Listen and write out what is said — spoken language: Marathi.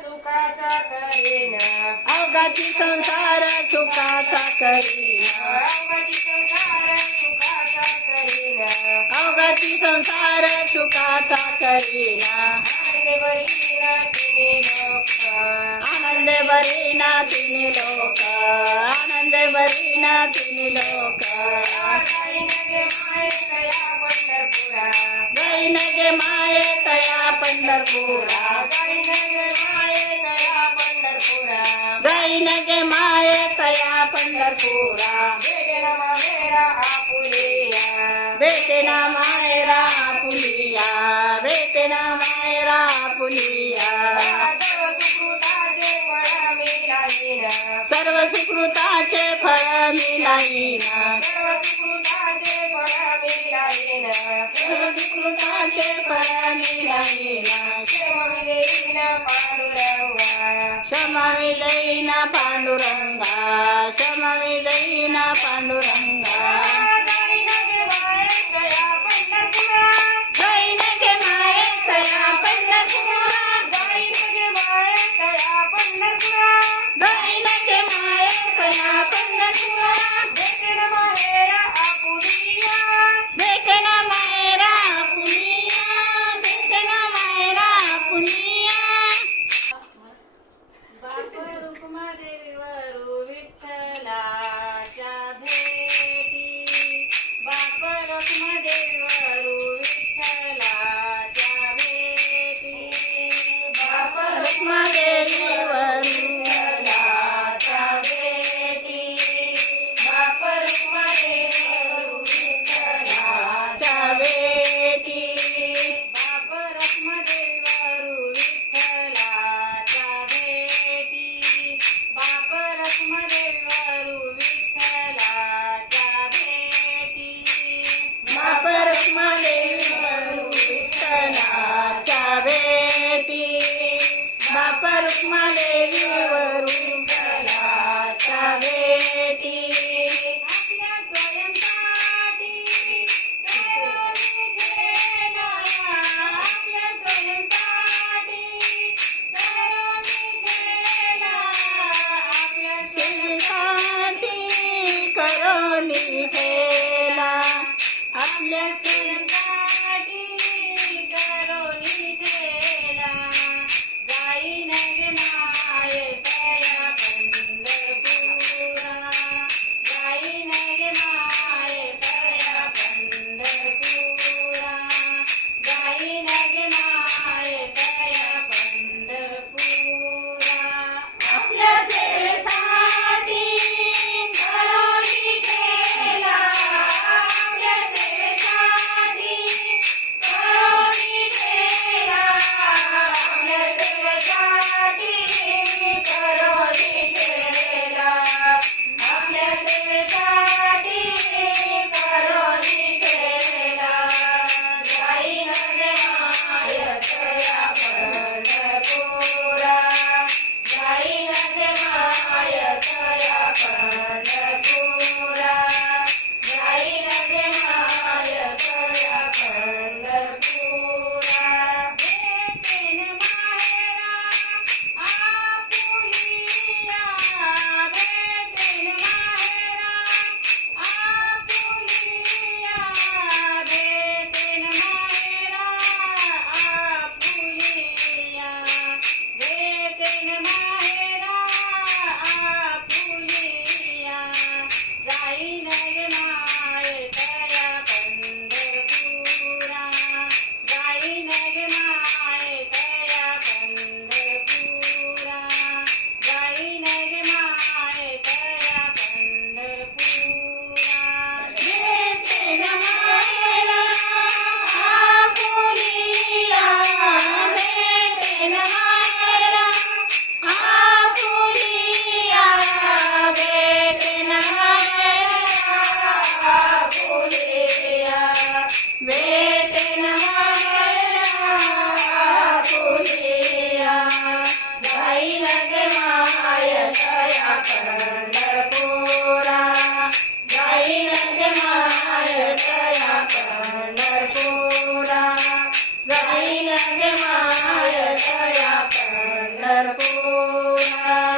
सुखाचा करीन अवघाची संसार सुखाचा करीन अवघाची संसार सुखाचा करीन आनंद भरीना तिन्ही लोक आनंद भरीना तिन्ही लोक गाईन गे माये तया पंढरपुरा गाईन गे माये तया पंढरपुरा बेटे ना मायरा पुलिया बेटे ना मायरा पुलिया सर्व सुकृताचे फळ मिळाईन सर्व सुकृताचे फळ मिळाईन क्षमावी देईन पांडुरंगा क्षमावी देईन पांडुरंगा गाईन गे माये तया पंढरपुरा गाईन गे माये तया पंढरपुरा भेटना मायरा पुलिया भेटना मायरा पुलिया बाप रुक्मादेवीवरू विठ्ठलाच्या भेटी बाप रुक्मादेवीवरू विठ्ठलाच्या भेटी बाप रुक्मादेवीवरू विठ्ठलाच्या भेटी बाप रुक्मादेवीवरू विठ्ठलाच्या बेटी बाप रुक्मादेवीवरू विठ्ठलाच्या भेटी बाप रुक्मादेवीवरू विठ्ठलाच्या भेटी बाप रुक्मादेवीवरू विठ्ठलाच्या भेटी बाप रुक्मादेवीवरू विठ्ठलाच्या भेटी आपल्या स्वयंपाठी करोनी ठेला आपल्या स्वयंपाठी करोनी ठेला आपल्या शेसाठी करोनी ठेला आपल्या स्वयंपाठी करोनी ठेला जाईन गे माये पंढरपुरा